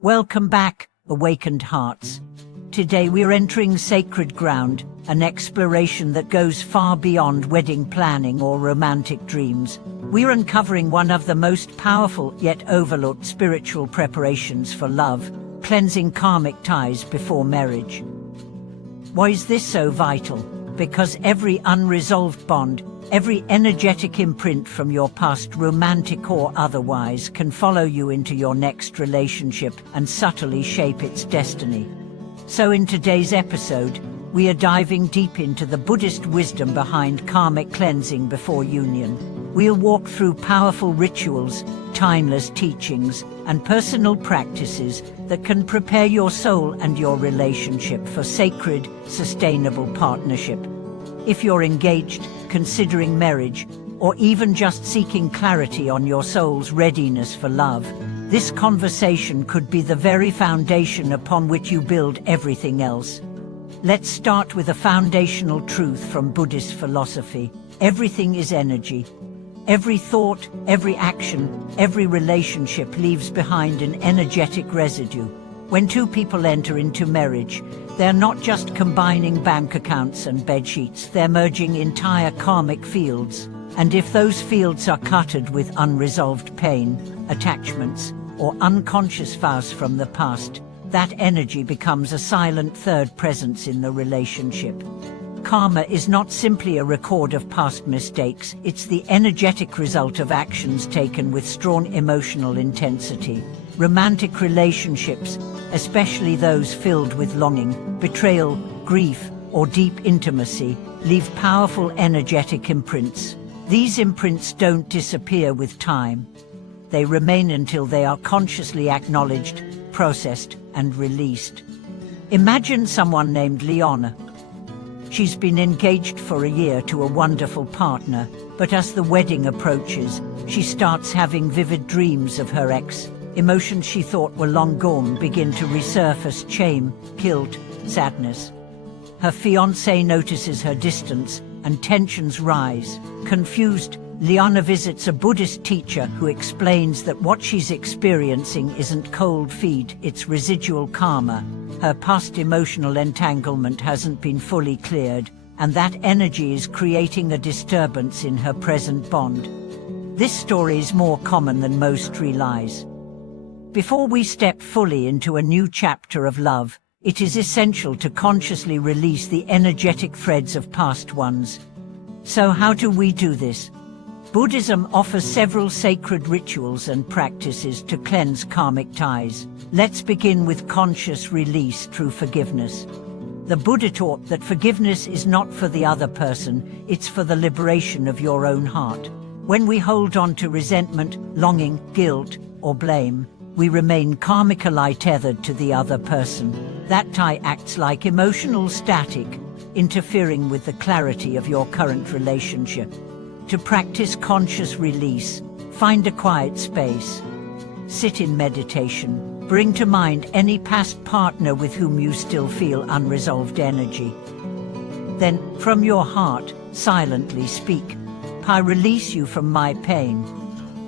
Welcome back, awakened hearts. Today we're entering sacred ground, an exploration that goes far beyond wedding planning or romantic dreams. We're uncovering one of the most powerful yet overlooked spiritual preparations for love, cleansing karmic ties before marriage. Why is this so vital? Because every unresolved bond, every energetic imprint from your past, romantic or otherwise, can follow you into your next relationship and subtly shape its destiny. So in today's episode, we are diving deep into the Buddhist wisdom behind karmic cleansing before union. We'll walk through powerful rituals, timeless teachings, and personal practices that can prepare your soul and your relationship for sacred, sustainable partnership. If you're engaged, considering marriage, or even just seeking clarity on your soul's readiness for love, this conversation could be the very foundation upon which you build everything else. Let's start with a foundational truth from Buddhist philosophy. Everything is energy. Every thought, every action, every relationship leaves behind an energetic residue. When two people enter into marriage, they're not just combining bank accounts and bedsheets, they're merging entire karmic fields. And if those fields are cluttered with unresolved pain, attachments, or unconscious vows from the past, that energy becomes a silent third presence in the relationship. Karma is not simply a record of past mistakes, it's the energetic result of actions taken with strong emotional intensity. Romantic relationships, especially those filled with longing, betrayal, grief, or deep intimacy, leave powerful energetic imprints. These imprints don't disappear with time. They remain until they are consciously acknowledged, processed, and released. Imagine someone named Leona. She's been engaged for a year to a wonderful partner, but as the wedding approaches, she starts having vivid dreams of her ex. Emotions she thought were long gone begin to resurface: shame, guilt, sadness. Her fiancé notices her distance, and tensions rise. Confused, Leona visits a Buddhist teacher who explains that what she's experiencing isn't cold feet, it's residual karma. Her past emotional entanglement hasn't been fully cleared, and that energy is creating a disturbance in her present bond. This story is more common than most realize. Before we step fully into a new chapter of love, it is essential to consciously release the energetic threads of past ones. So how do we do this? Buddhism offers several sacred rituals and practices to cleanse karmic ties. Let's begin with conscious release through forgiveness. The Buddha taught that forgiveness is not for the other person, it's for the liberation of your own heart. When we hold on to resentment, longing, guilt, or blame, we remain karmically tethered to the other person. That tie acts like emotional static, interfering with the clarity of your current relationship. To practice conscious release, find a quiet space. Sit in meditation. Bring to mind any past partner with whom you still feel unresolved energy. Then, from your heart, silently speak. I release you from my pain.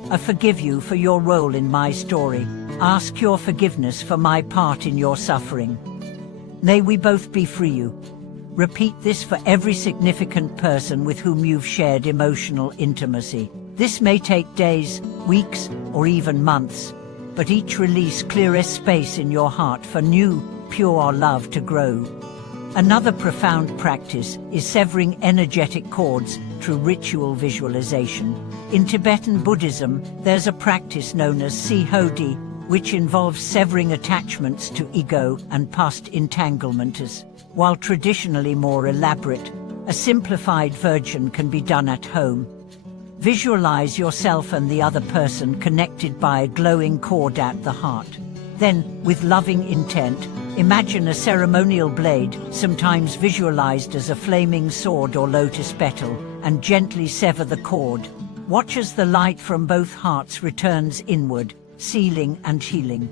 I forgive you for your role in my story. Ask your forgiveness for my part in your suffering. May we both be free. Repeat this for every significant person with whom you've shared emotional intimacy. This may take days, weeks, or even months, but each release clears space in your heart for new, pure love to grow. Another profound practice is severing energetic cords through ritual visualization. In Tibetan Buddhism, there's a practice known as Sihodi, which involves severing attachments to ego and past entanglements. While traditionally more elaborate, a simplified version can be done at home. Visualize yourself and the other person connected by a glowing cord at the heart. Then, with loving intent, imagine a ceremonial blade, sometimes visualized as a flaming sword or lotus petal, and gently sever the cord. Watch as the light from both hearts returns inward, sealing and healing.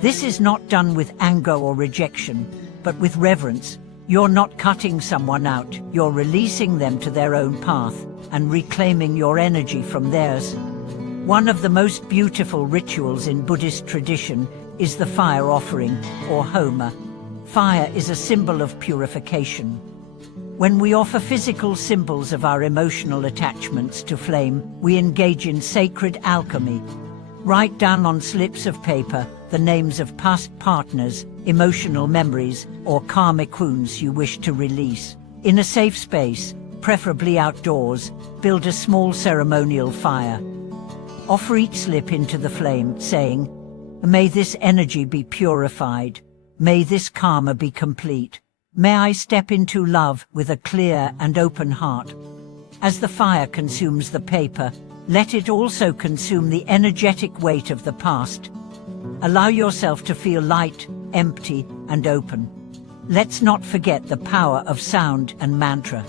This is not done with anger or rejection, but with reverence. You're not cutting someone out, you're releasing them to their own path and reclaiming your energy from theirs. One of the most beautiful rituals in Buddhist tradition is the fire offering, or homa. Fire is a symbol of purification. When we offer physical symbols of our emotional attachments to flame, we engage in sacred alchemy. Write down on slips of paper the names of past partners, emotional memories, or karmic wounds you wish to release. In a safe space, preferably outdoors, build a small ceremonial fire. Offer each slip into the flame, saying, "May this energy be purified. May this karma be complete. May I step into love with a clear and open heart." As the fire consumes the paper, let it also consume the energetic weight of the past. Allow yourself to feel light, empty, and open. Let's not forget the power of sound and mantra.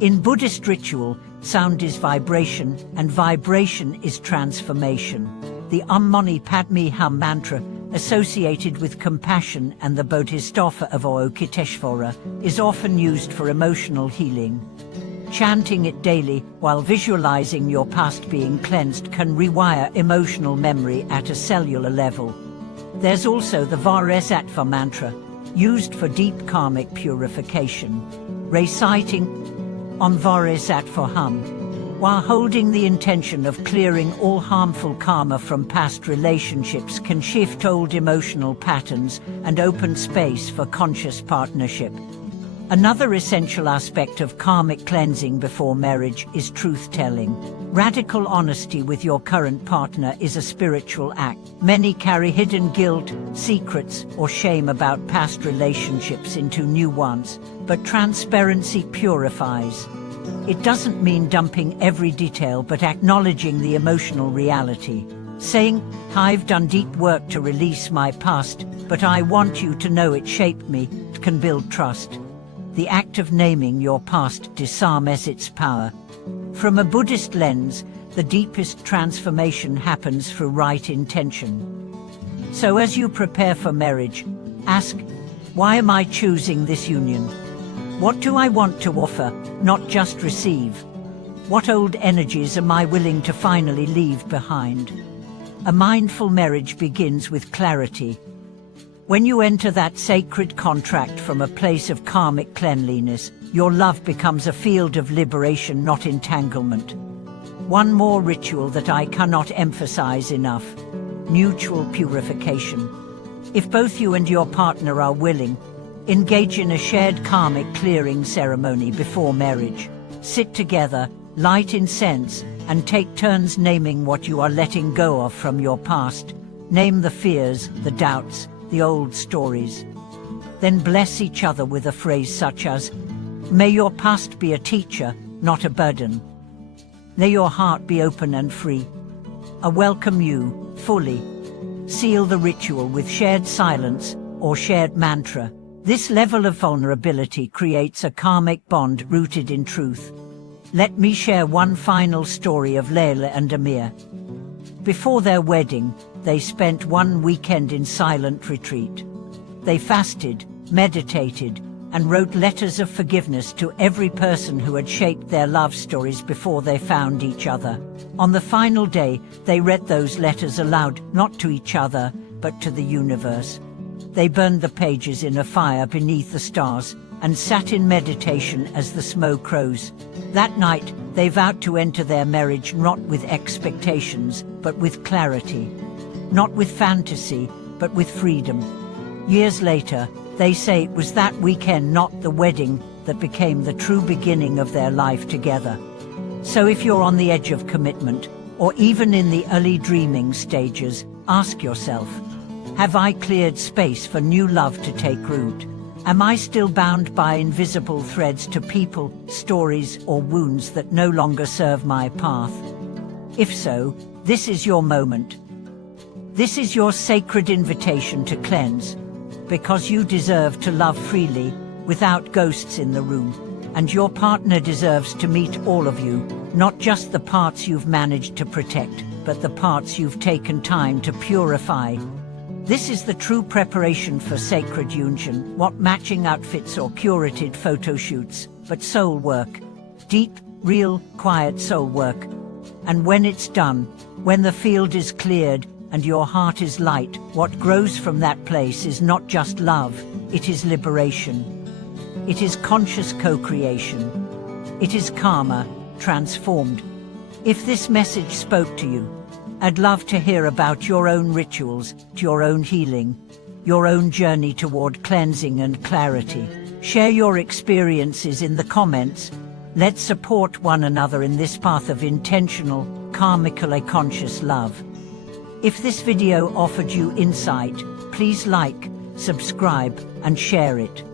In Buddhist ritual, sound is vibration, and vibration is transformation. The Mani Padme Hum mantra, associated with compassion and the Bodhisattva of Awakeningofthemind, is often used for emotional healing. Chanting it daily while visualizing your past being cleansed can rewire emotional memory at a cellular level. There's also the Bodhisattva mantra, used for deep karmic purification. Reciting Om Bodhisattva Hum, while holding the intention of clearing all harmful karma from past relationships, can shift old emotional patterns and open space for conscious partnership. Another essential aspect of karmic cleansing before marriage is truth-telling. Radical honesty with your current partner is a spiritual act. Many carry hidden guilt, secrets, or shame about past relationships into new ones, but transparency purifies. It doesn't mean dumping every detail, but acknowledging the emotional reality. Saying, "I've done deep work to release my past, but I want you to know it shaped me," can build trust. The act of naming your past disarms its power. From a Buddhist lens, the deepest transformation happens through right intention. So as you prepare for marriage, ask, why am I choosing this union? What do I want to offer, not just receive? What old energies am I willing to finally leave behind? A mindful marriage begins with clarity. When you enter that sacred contract from a place of karmic cleanliness, your love becomes a field of liberation, not entanglement. One more ritual that I cannot emphasize enough: mutual purification. If both you and your partner are willing, engage in a shared karmic clearing ceremony before marriage. Sit together, light incense, and take turns naming what you are letting go of from your past. Name the fears, the doubts, the old stories. Then bless each other with a phrase such as, "May your past be a teacher, not a burden. May your heart be open and free. I welcome you, fully." Seal the ritual with shared silence or shared mantra. This level of vulnerability creates a karmic bond rooted in truth. Let me share one final story of Layla and Amir. Before their wedding, they spent one weekend in silent retreat. They fasted, meditated, and wrote letters of forgiveness to every person who had shaped their love stories before they found each other. On the final day, they read those letters aloud, not to each other, but to the universe. They burned the pages in a fire beneath the stars and sat in meditation as the smoke rose. That night, they vowed to enter their marriage not with expectations, but with clarity. Not with fantasy, but with freedom. Years later, they say it was that weekend, not the wedding, that became the true beginning of their life together. So if you're on the edge of commitment, or even in the early dreaming stages, ask yourself, have I cleared space for new love to take root? Am I still bound by invisible threads to people, stories, or wounds that no longer serve my path? If so, this is your moment. This is your sacred invitation to cleanse, because you deserve to love freely, without ghosts in the room, and your partner deserves to meet all of you, not just the parts you've managed to protect, but the parts you've taken time to purify. This is the true preparation for sacred union, not matching outfits or curated photo shoots, but soul work. Deep, real, quiet soul work. And when it's done, when the field is cleared, and your heart is light, what grows from that place is not just love, it is liberation. It is conscious co-creation. It is karma, transformed. If this message spoke to you, I'd love to hear about your own rituals, your own healing, your own journey toward cleansing and clarity. Share your experiences in the comments. Let's support one another in this path of intentional, karmically conscious love. If this video offered you insight, please like, subscribe, and share it.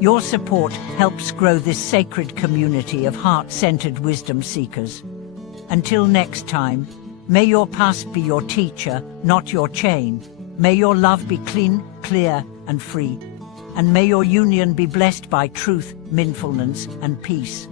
Your support helps grow this sacred community of heart-centered wisdom seekers. Until next time, may your past be your teacher, not your chain. May your love be clean, clear, and free. And may your union be blessed by truth, mindfulness, and peace.